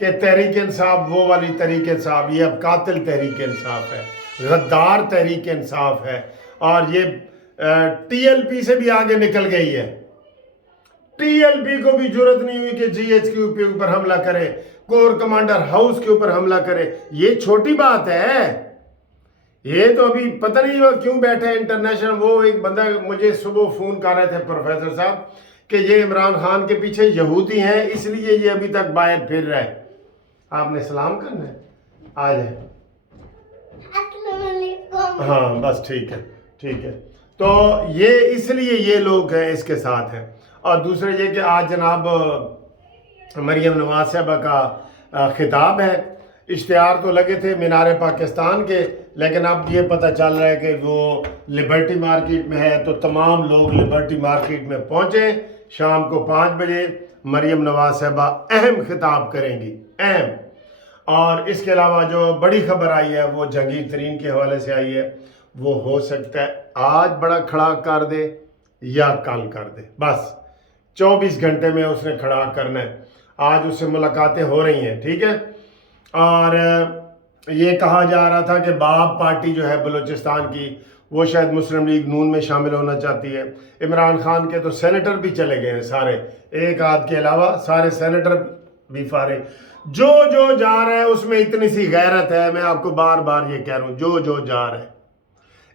کہ تحریک انصاف وہ والی تحریک انصاف، یہ اب قاتل تحریک انصاف ہے، غدار تحریک انصاف ہے، اور یہ ٹی ایل پی سے بھی آگے نکل گئی ہے۔ ٹی ایل پی کو بھی جرت نہیں ہوئی کہ جی ایچ کیو کے اوپر حملہ کرے، کور کمانڈر ہاؤس کے اوپر حملہ کرے۔ یہ چھوٹی بات ہے، یہ تو ابھی پتہ نہیں وہ کیوں بیٹھے انٹرنیشنل۔ وہ ایک بندہ مجھے صبح فون کر رہے تھے پروفیسر صاحب کہ یہ عمران خان کے پیچھے یہودی ہیں، اس لیے یہ ابھی تک باہر پھر رہا ہے۔ آپ نے سلام کرنا ہے؟ آ جائے۔ السلام علیکم۔ ہاں بس ٹھیک ہے، ٹھیک ہے۔ تو یہ اس لیے یہ لوگ ہیں اس کے ساتھ ہیں۔ اور دوسرے یہ کہ آج جناب مریم نواز صاحبہ کا خطاب ہے، اشتہار تو لگے تھے مینار پاکستان کے، لیکن اب یہ پتہ چل رہا ہے کہ وہ لبرٹی مارکیٹ میں ہے، تو تمام لوگ لبرٹی مارکیٹ میں پہنچے۔ شام کو 5 بجے مریم نواز صاحبہ اہم خطاب کریں گی، اہم۔ اور اس کے علاوہ جو بڑی خبر آئی ہے وہ جہانگیر ترین کے حوالے سے آئی ہے، وہ ہو سکتا ہے آج بڑا کھڑا کر دے یا کل کر دے، بس 24 گھنٹے میں اس نے کھڑا کرنا ہے۔ آج اس سے ملاقاتیں ہو رہی ہیں، ٹھیک ہے۔ اور یہ کہا جا رہا تھا کہ باب پارٹی جو ہے بلوچستان کی، وہ شاید مسلم لیگ نون میں شامل ہونا چاہتی ہے۔ عمران خان کے تو سینیٹر بھی چلے گئے ہیں سارے، ایک آدھ کے علاوہ سارے سینیٹر بھی فارغ۔ جو جا رہا ہے اس میں اتنی سی غیرت ہے، میں آپ کو بار بار یہ کہہ رہا ہوں، جو جا رہا ہے،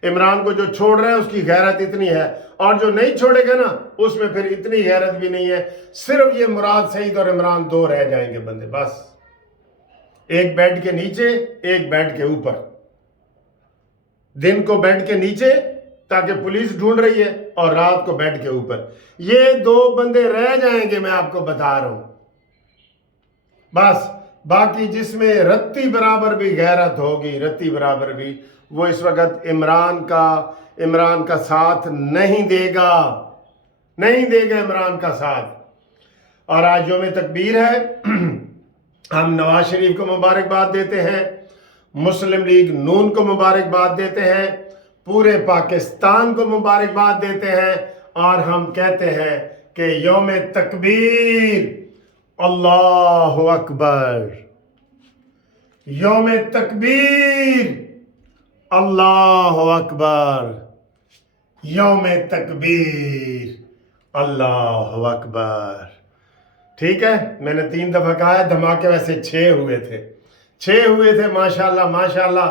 عمران کو جو چھوڑ رہا ہے اس کی غیرت اتنی ہے، اور جو نہیں چھوڑے گا نا اس میں پھر اتنی غیرت بھی نہیں ہے۔ صرف یہ مراد سعید اور عمران 2 رہ جائیں گے بندے، بس ایک بیڈ کے نیچے، ایک بیڈ کے اوپر، دن کو بیڈ کے نیچے تاکہ پولیس ڈھونڈ رہی ہے، اور رات کو بیڈ کے اوپر۔ یہ 2 بندے رہ جائیں گے، میں آپ کو بتا رہا ہوں بس۔ باقی جس میں رتی برابر بھی غیرت ہوگی، رتی برابر بھی، وہ اس وقت عمران کا ساتھ نہیں دے گا عمران کا ساتھ۔ اور آج یوم تکبیر ہے، ہم نواز شریف کو مبارکباد دیتے ہیں، مسلم لیگ نون کو مبارکباد دیتے ہیں، پورے پاکستان کو مبارکباد دیتے ہیں، اور ہم کہتے ہیں کہ یوم تکبیر، اللہ اکبر، یوم تکبیر، اللہ اکبر، یوم تکبیر، اللہ اکبر۔ ٹھیک ہے، میں نے 3 دفعہ کہا ہے، دھماکے ویسے 6 ہوئے تھے، ماشاءاللہ ماشاءاللہ۔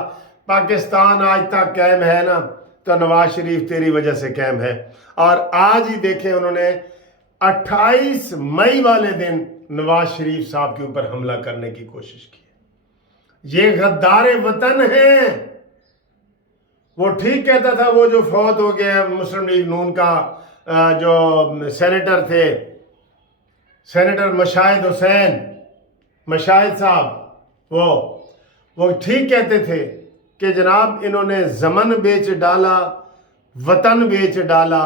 پاکستان آج تک قائم ہے نا، تو نواز شریف تیری وجہ سے قائم ہے۔ اور آج ہی دیکھیں انہوں نے 28 مئی والے دن نواز شریف صاحب کے اوپر حملہ کرنے کی کوشش کی۔ یہ غدار وطن ہیں۔ وہ ٹھیک کہتا تھا، وہ جو فوت ہو گیا مسلم لیگ نون کا جو سینیٹر تھے، سینیٹر مشاہد حسین، مشاہد صاحب، وہ ٹھیک کہتے تھے کہ جناب انہوں نے زمن بیچ ڈالا، وطن بیچ ڈالا،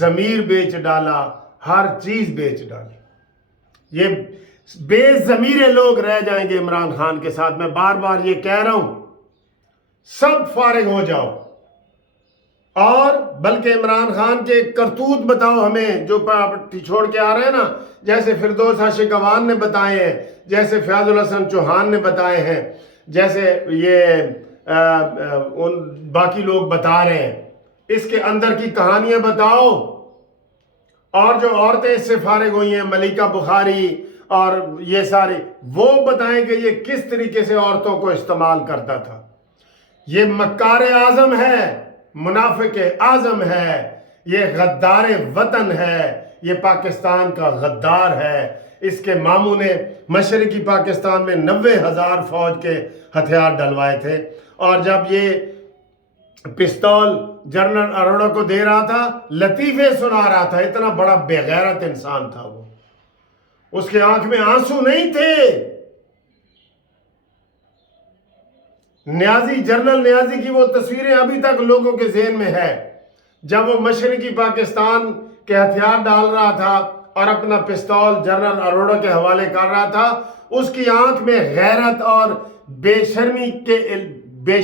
ضمیر بیچ ڈالا، ہر چیز بیچ ڈالی۔ یہ بے ضمیرے لوگ رہ جائیں گے عمران خان کے ساتھ۔ میں بار بار یہ کہہ رہا ہوں، سب فارغ ہو جاؤ، اور بلکہ عمران خان کے کرتوت بتاؤ ہمیں جو پارٹی چھوڑ کے آ رہے ہیں نا، جیسے فردوس عاشق عوان نے بتائے ہیں، جیسے فیاض الحسن چوہان نے بتائے ہیں، جیسے یہ باقی لوگ بتا رہے ہیں، اس کے اندر کی کہانیاں بتاؤ۔ اور جو عورتیں اس سے فارغ ہوئی ہیں، ملکہ بخاری اور یہ سارے، وہ بتائیں کہ یہ کس طریقے سے عورتوں کو استعمال کرتا تھا۔ یہ مکار اعظم ہے، منافق اعظم ہے، یہ غدار وطن ہے، یہ پاکستان کا غدار ہے۔ اس کے ماموں نے مشرقی پاکستان میں 90,000 فوج کے ہتھیار ڈلوائے تھے، اور جب یہ پستول جنرل اروڑا کو دے رہا تھا، لطیفے سنا رہا تھا۔ اتنا بڑا بے غیرت انسان تھا وہ، اس کے آنکھ میں آنسو نہیں تھے۔ نیازی، جنرل نیازی کی وہ تصویریں ابھی تک لوگوں کے ذہن میں ہے، جب وہ مشرقی پاکستان کے ہتھیار ڈال رہا تھا اور اپنا پستول جنرل اروڑا کے حوالے کر رہا تھا، اس کی آنکھ میں غیرت اور بے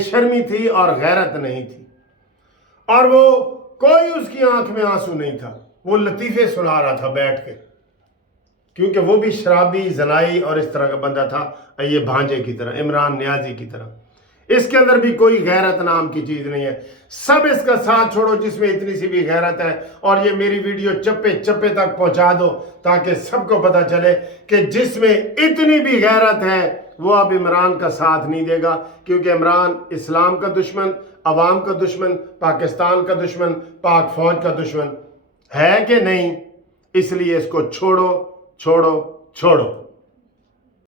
شرمی تھی اور غیرت نہیں تھی، اور وہ کوئی اس کی آنکھ میں آنسو نہیں تھا، وہ لطیفے سنا رہا تھا بیٹھ کے۔ کیونکہ وہ بھی شرابی زنائی اور اس طرح کا بندہ تھا، یہ بھانجے کی طرح، عمران نیازی کی طرح۔ اس کے اندر بھی کوئی غیرت نام کی چیز نہیں ہے۔ سب اس کا ساتھ چھوڑو جس میں اتنی سی بھی غیرت ہے، اور یہ میری ویڈیو چپے چپے تک پہنچا دو تاکہ سب کو پتہ چلے کہ جس میں اتنی بھی غیرت ہے وہ اب عمران کا ساتھ نہیں دے گا، کیونکہ عمران اسلام کا دشمن، عوام کا دشمن، پاکستان کا دشمن، پاک فوج کا دشمن ہے کہ نہیں؟ اس لیے اس کو چھوڑو چھوڑو چھوڑو۔